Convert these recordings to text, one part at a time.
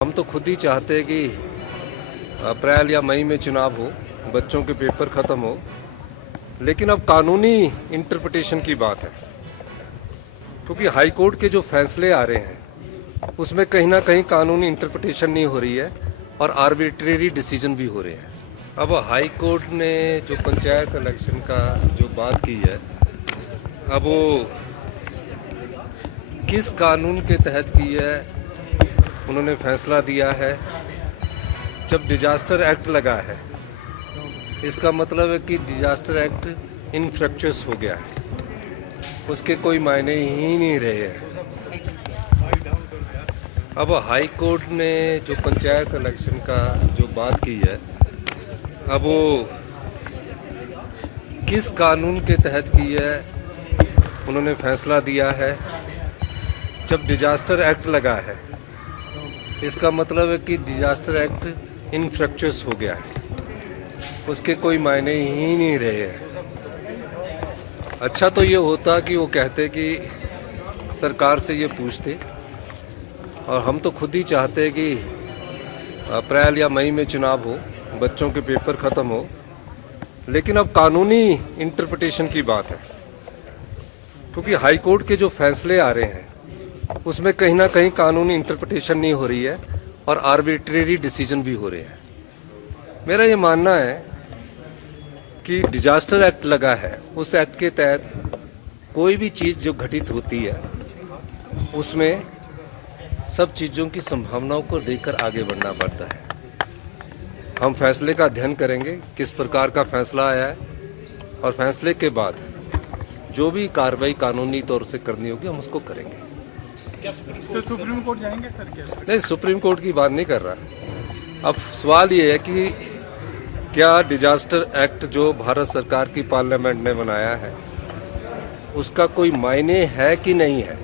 हम तो खुद ही चाहते हैं कि अप्रैल या मई में चुनाव हो, बच्चों के पेपर ख़त्म हो, लेकिन अब कानूनी इंटरप्रिटेशन की बात है, क्योंकि हाई कोर्ट के जो फैसले आ रहे हैं उसमें कहीं ना कहीं कानूनी इंटरप्रिटेशन नहीं हो रही है और आर्बिट्रेरी डिसीजन भी हो रहे हैं। अब हाई कोर्ट ने जो पंचायत इलेक्शन का जो बात की है, अब वो किस कानून के तहत की है, उन्होंने फैसला दिया है। जब डिजास्टर एक्ट लगा है, इसका मतलब है कि डिजास्टर एक्ट इनफ्रक्चुअस हो गया है, उसके कोई मायने ही नहीं रहे हैं। अब हाई कोर्ट ने जो पंचायत इलेक्शन का जो बात की है, अब वो किस कानून के तहत की है, उन्होंने फैसला दिया है। जब डिजास्टर एक्ट लगा है, इसका मतलब है कि डिजास्टर एक्ट इनफ्रक्चुअस हो गया है, उसके कोई मायने ही नहीं रहे हैं। अच्छा तो ये होता कि वो कहते कि सरकार से ये पूछते, और हम तो खुद ही चाहते हैं कि अप्रैल या मई में चुनाव हो, बच्चों के पेपर ख़त्म हो, लेकिन अब कानूनी इंटरप्रिटेशन की बात है, क्योंकि हाई कोर्ट के जो फैसले आ रहे हैं उसमें कहीं ना कहीं कानूनी इंटरप्रिटेशन नहीं हो रही है और आर्बिट्रेरी डिसीजन भी हो रहे हैं। मेरा ये मानना है कि डिजास्टर एक्ट लगा है, उस एक्ट के तहत कोई भी चीज़ जो घटित होती है उसमें सब चीज़ों की संभावनाओं को देखकर आगे बढ़ना पड़ता है। हम फैसले का अध्ययन करेंगे, किस प्रकार का फैसला आया है, और फैसले के बाद जो भी कार्रवाई कानूनी तौर से करनी होगी हम उसको करेंगे। तो सुप्रीम कोर्ट जाएंगे सर? क्या नहीं, सुप्रीम कोर्ट की बात नहीं कर रहा। अब सवाल ये है कि क्या डिजास्टर एक्ट जो भारत सरकार की पार्लियामेंट ने बनाया है उसका कोई मायने है कि नहीं है।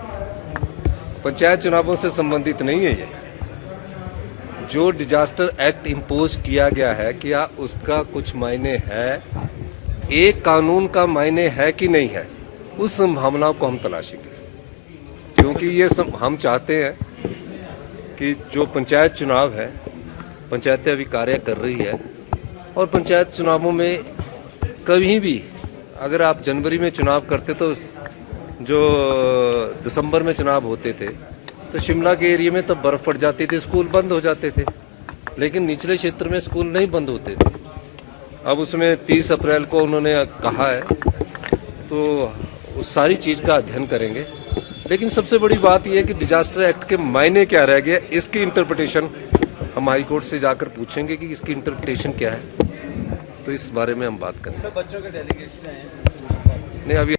पंचायत चुनावों से संबंधित नहीं है ये। जो डिजास्टर एक्ट इम्पोज किया गया है, क्या उसका कुछ मायने है, एक कानून का मायने है कि नहीं है, उस संभावनाओं को हम तलाशेंगे। क्योंकि ये हम चाहते हैं कि जो पंचायत चुनाव है, पंचायतें अभी कार्य कर रही है, और पंचायत चुनावों में कभी भी अगर आप जनवरी में चुनाव करते तो जो दिसंबर में चुनाव होते थे तो शिमला के एरिया में तब बर्फ़ पड़ जाती थी, स्कूल बंद हो जाते थे, लेकिन निचले क्षेत्र में स्कूल नहीं बंद होते थे। अब उसमें 30 अप्रैल को उन्होंने कहा है, तो उस सारी चीज़ का अध्ययन करेंगे। लेकिन सबसे बड़ी बात यह है कि डिजास्टर एक्ट के मायने क्या रह गए, इसकी इंटरप्रिटेशन हम हाई कोर्ट से जाकर पूछेंगे कि इसकी इंटरप्रिटेशन क्या है, तो इस बारे में हम बात करेंगे। बच्चों के डेलीगेट्स नहीं, अभी